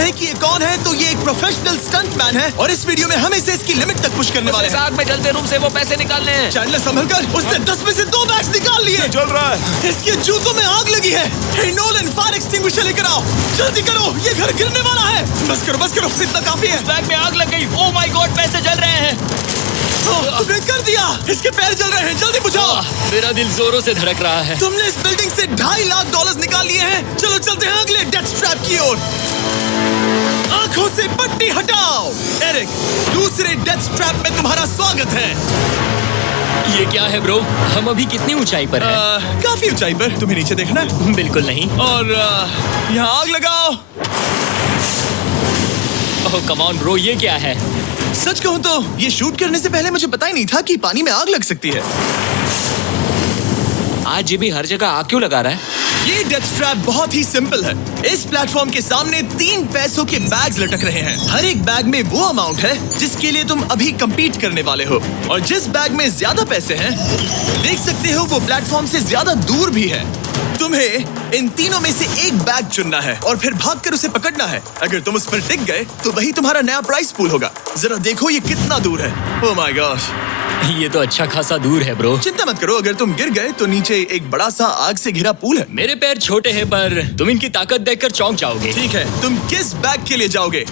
हैं कि ये कौन है, तो ये एक प्रोफेशनल स्टंट मैन है और इस वीडियो में हम इसे इसकी लिमिट तक पुश करने वाले हैं। आग में जलते रूम से वो पैसे निकालने हैं। चैंडलर संभल कर, उसने 10 में से 2 बैग्स निकाल लिए। चल रहा है। इसके जूतों में आग लगी है। हे नोलन, फायर एक्सटिंग्विशर लेकर आओ, जल्दी करो, ये घर गिरने वाला है। बस करो, इतना काफी है। बैग में आग लग गई। ओह माय गॉड, पैसे जल रहे हैं। तुमने कर दिया, इसके पैर जल रहे हैं, जल्दी बुझाओ। मेरा दिल जोरों से धड़क रहा है। तुमने इस बिल्डिंग से $2.5 लाख निकाल लिए हैं। चलो चलते हैं अगले डेथ ट्रैप की ओर। आंखों से पट्टी हटाओ। एरिक, दूसरे डेथ ट्रैप में तुम्हारा स्वागत है। ये क्या है ब्रो? हम अभी कितनी ऊंचाई पर हैं? काफी ऊंचाई पर। तुम्हें नीचे देखना है? बिल्कुल नहीं। और यहाँ आग लगाओ। ओह कम ऑन ब्रो, ये क्या है? सच कहूँ तो ये शूट करने से पहले मुझे पता ही नहीं था कि पानी में आग लग सकती है। आज ये भी हर जगह आग क्यों लगा रहा है? ये डेथ ट्रैप बहुत ही सिंपल है। इस प्लेटफॉर्म के सामने 3 पैसों के बैग्स लटक रहे हैं। हर एक बैग में वो अमाउंट है जिसके लिए तुम अभी compete करने वाले हो, और जिस बैग में ज्यादा पैसे हैं, देख सकते हो वो प्लेटफॉर्म से ज्यादा दूर भी है। तुम्हें इन तीनों में से एक बैग चुनना है और फिर भागकर उसे पकड़ना है। अगर तुम उस पर टिक गए तो वही तुम्हारा नया प्राइस पूल होगा। जरा देखो ये कितना दूर है। ओह माय गॉश, ये तो अच्छा खासा दूर है ब्रो। चिंता मत करो, अगर तुम गिर गए तो नीचे एक बड़ा सा आग से घिरा पूल है। मेरे पैर छोटे हैं पर तुम इनकी ताकत देखकर चौंक जाओगे। ठीक है, तुम किस बैग के लिए जाओगे?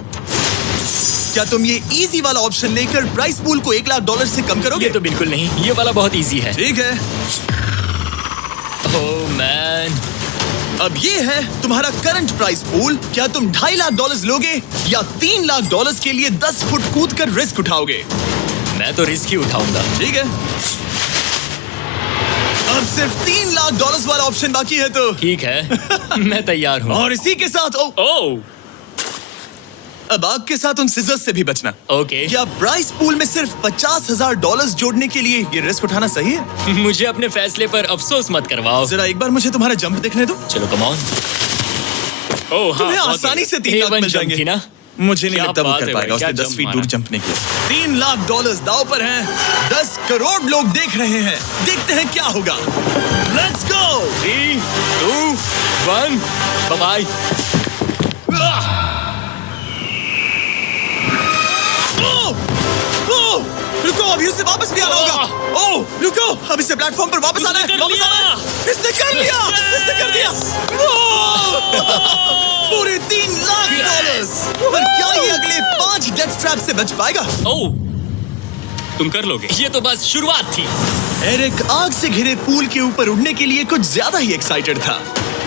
क्या तुम ये इजी वाला ऑप्शन लेकर प्राइस पूल को $1 लाख से कम करोगे? ये तो बिल्कुल नहीं, ये वाला बहुत इजी है। ठीक है, ओह मैन, अब ये है तुम्हारा करंट प्राइस पूल। क्या तुम $2.5 लाख लोगे या $3 लाख के लिए 10 फुट कूद कर रिस्क उठाओगे? मैं तो रिस्क ही उठाऊंगा। ठीक है, अब सिर्फ $3 लाख वाला ऑप्शन बाकी है तो ठीक है, मैं तैयार हूँ। और इसी के साथ ओह अब आग के साथ उन सिजर्स से भी बचना। ओके। क्या प्राइस पूल में सिर्फ $50,000 जोड़ने के लिए ये रिस्क उठाना सही है? मुझे अपने फैसले पर अफसोस मत करवाओ। जरा एक बार मुझे तुम्हारा जंप देखने दो। चलो कम ऑन। ओह हाँ, तुम्हें आसानी से 3 लाख मिल जाएंगे ना? मुझे नहीं क्या लगता वो बात कर है पाएगा। भाई, उसने क्या 10 फीट जंप दूर मारा। जंप नहीं किया। $3 लाख दाव पर हैं। 10 करोड़ लोग देख रहे हैं। देखते हैं क्या होगा। Let's go. 3, 2, 1, बाय। रुको, अभी उसे वापस भी आना होगा। ओह रुको, अब इसे प्लेटफॉर्म पर वापस आना है। वापस आना है। इसने कर लिया, इसने कर दिया। पूरे $3 लाख। पर क्या ये अगले 5 डेथ ट्रैप से बच पाएगा? ओह, तुम कर लोगे। ये तो बस शुरुआत थी। एरिक आग से घिरे पूल के ऊपर उड़ने के लिए कुछ ज्यादा ही एक्साइटेड था।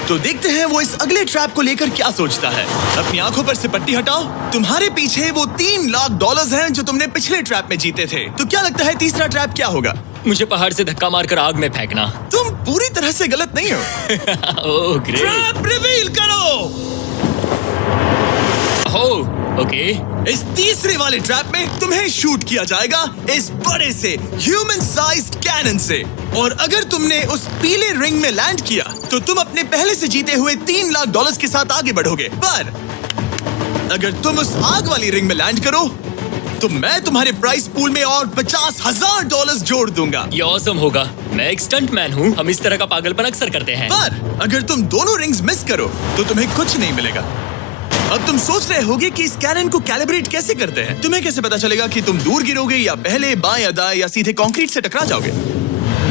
तो देखते हैं वो इस अगले ट्रैप को लेकर क्या सोचता है। अपनी आंखों पर से पट्टी हटाओ। तुम्हारे पीछे वो $3 लाख हैं जो तुमने पिछले ट्रैप में जीते थे। तो क्या लगता है तीसरा ट्रैप क्या होगा? मुझे पहाड़ से धक्का मारकर आग में फेंकना। तुम पूरी तरह से गलत नहीं हो। Oh great. ट्रैप रिवील करो। Oh okay. इस तीसरे वाले ट्रैप में तुम्हें शूट किया जाएगा इस बड़े से ह्यूमन साइज्ड कैनन से, और अगर तुमने उस पीले रिंग में लैंड किया तो तुम अपने पहले से जीते हुए $3 लाख के साथ आगे बढ़ोगे। पर अगर तुम उस आग वाली रिंग में लैंड करो तो मैं तुम्हारे प्राइस पूल में और $50,000 जोड़ दूंगा। ये ऑसम होगा। मैं एक स्टंट मैन हूँ, हम इस तरह का पागलपन अक्सर करते हैं। पर अगर तुम दोनों रिंग्स मिस करो तो तुम्हें कुछ नहीं मिलेगा। अब तुम सोच रहे होगे कि इस कैनन को कैलिब्रेट कैसे करते हैं। तुम्हें कैसे पता चलेगा कि तुम दूर गिरोगे या पहले बाएं या दाएं या सीधे कंक्रीट से टकरा जाओगे?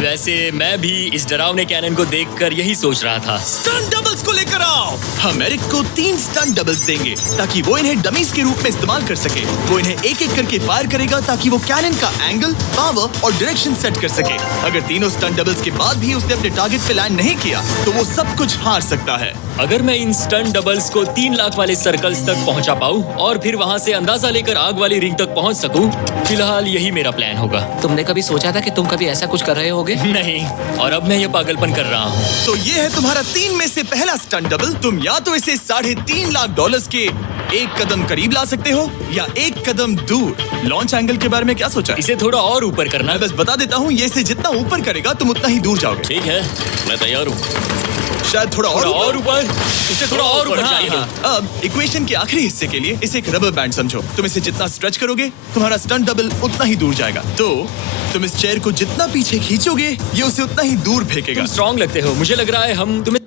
वैसे मैं भी इस डरावने कैनन को देखकर यही सोच रहा था। स्टंट डबल्स को लेकर आओ। हम एरिक को 3 स्टंट डबल्स देंगे ताकि वो इन्हें डमीज के रूप में इस्तेमाल कर सके। वो इन्हें एक एक करके फायर करेगा ताकि वो कैनन का एंगल, पावर और डायरेक्शन सेट कर सके। अगर तीनों स्टंट डबल्स के बाद भी उसने अपने टारगेट पे लैंड नहीं किया तो वो सब कुछ हार सकता है। अगर मैं इन स्टंट डबल्स को 3 लाख वाले सर्कल्स तक पहुंचा पाऊं और फिर वहां से अंदाजा लेकर आग वाली रिंग तक पहुंच सकूं, फिलहाल यही मेरा प्लान होगा। तुमने कभी सोचा था कि तुम कभी ऐसा कुछ कर रहे होगे? नहीं, और अब मैं ये पागलपन कर रहा हूँ। तो ये है तुम्हारा 3 में से पहला स्टंट डबल। तुम या तो इसे $3.5 लाख के एक कदम करीब ला सकते हो या एक कदम दूर। लॉन्च एंगल के बारे में क्या सोचा है? इसे थोड़ा और ऊपर करना। मैं बस बता देता हूँ, ये इसे जितना ऊपर करेगा तुम उतना ही दूर जाओगे। ठीक है, मैं तैयार हूँ। शायद थोड़ा और ऊपर। इसे थोड़ा और ऊपर हाँ, चाहिए। हाँ। अब इक्वेशन के आखिरी हिस्से के लिए इसे एक रबर बैंड समझो। तुम इसे जितना स्ट्रेच करोगे तुम्हारा स्टंट डबल उतना ही दूर जाएगा। तो तुम इस चेयर को जितना पीछे खींचोगे ये उसे उतना ही दूर फेंकेगा। तुम स्ट्रॉन्ग लगते हो। मुझे लग रहा है हम तुम्हें